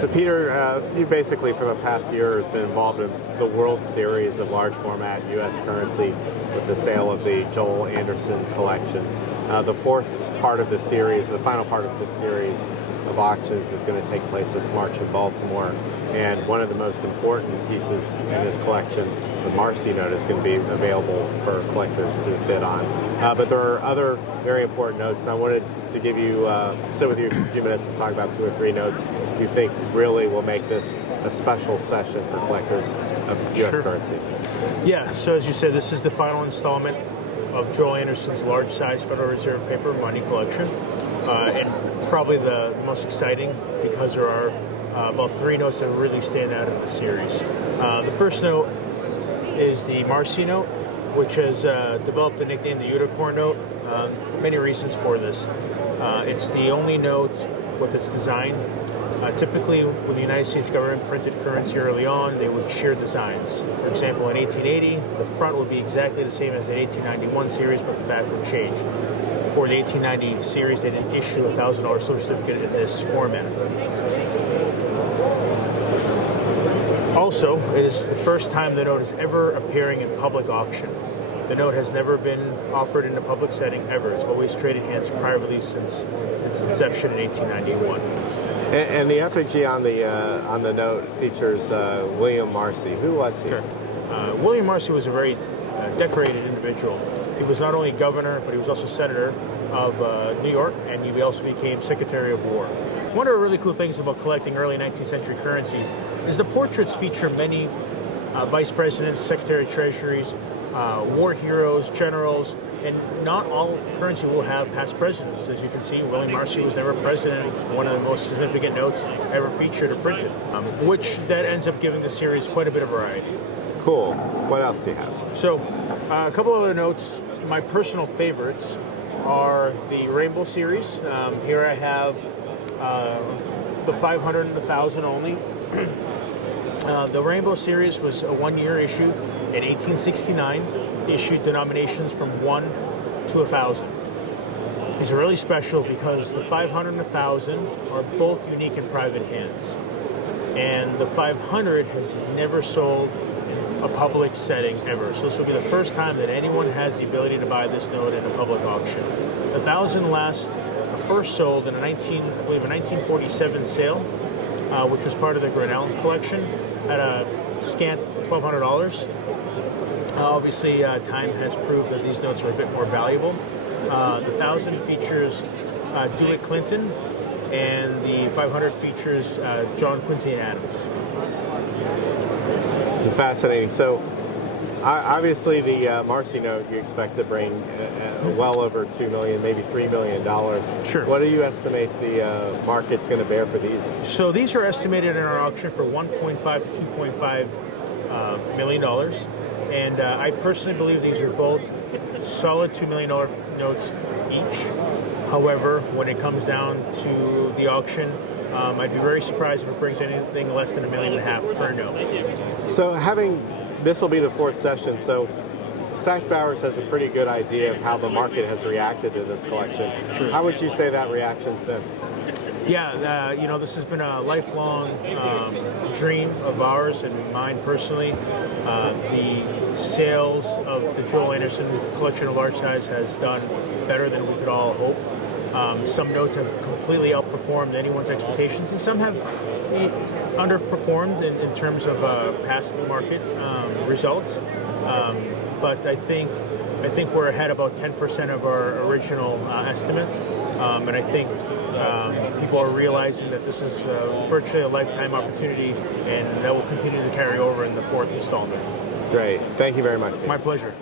So Peter, you basically for the past year has been involved in the World Series of large format U.S. currency with the sale of the Joel Anderson collection. The fourth part of the series, the final part of this series of auctions is going to take place this March in Baltimore. And one of the most important pieces in this collection, the Marcy note, is going to be available for collectors to bid on. But there are other very important notes, and I wanted to give you, sit with you for a few minutes and talk about 2 or 3 notes you think really will make this a special session for collectors of U.S. currency. Yeah, so as you said, this is the final installment of Joel Anderson's large-size Federal Reserve paper money collection, and probably the most exciting because there are about 3 notes that really stand out in the series. The first note is the Marcy note, which has developed the nickname the Unicorn note. Many reasons for this. It's the only note with its design. Typically, when the United States government printed currency early on, they would share designs. For example, in 1880, the front would be exactly the same as the 1891 series, but the back would change. For the 1890 series, they didn't issue a $1,000 silver certificate in this format. Also, it is the first time the note is ever appearing in public auction. The note has never been offered in a public setting ever. It's always traded hands privately since its inception in 1891. And the effigy on the note features William Marcy. Who was he? Sure. William Marcy was a very decorated individual. He was not only governor, but he was also senator of New York, and he also became Secretary of War. One of the really cool things about collecting early 19th century currency is the portraits feature many vice presidents, secretary of treasuries, war heroes, generals, and not all currency will have past presidents. As you can see, William Marcy was never president, one of the most significant notes ever featured or printed, which that ends up giving the series quite a bit of variety. Cool. What else do you have? So, a couple other notes. My personal favorites are the Rainbow series. Here I have the 500 and the 1,000 only. The Rainbow series was a 1-year issue in 1869, issued denominations from 1 to 1,000. These are really special because the 500 and 1,000 are both unique in private hands. And the 500 has never sold in a public setting ever. So this will be the first time that anyone has the ability to buy this note in a public auction. The 1,000 first sold in I believe a 1947 sale, which was part of the Grinnell collection at a scant $1,200. Obviously, time has proved that these notes are a bit more valuable. The 1,000 features DeWitt Clinton, and the 500 features John Quincy Adams. It's fascinating. So, obviously, the Marcy note you expect to bring well over $2 million, maybe $3 million. Sure. What do you estimate the market's going to bear for these? So these are estimated in our auction for $1.5 to $2.5 million. And I personally believe these are both solid $2 million notes each. However, when it comes down to the auction, I'd be very surprised if it brings anything less than $1.5 million per note. So this will be the 4th session, so Sachs Bowers has a pretty good idea of how the market has reacted to this collection. Sure. How would you say that reaction's been? Yeah, this has been a lifelong dream of ours and mine personally. The sales of the Joel Anderson collection of large size has done better than we could all hope. Some notes have completely outperformed anyone's expectations, and some have underperformed in terms of past market results. But I think we're ahead about 10% of our original estimate, and I think people are realizing that this is virtually a lifetime opportunity, and that will continue to carry over in the 4th installment. Great. Thank you very much. My pleasure.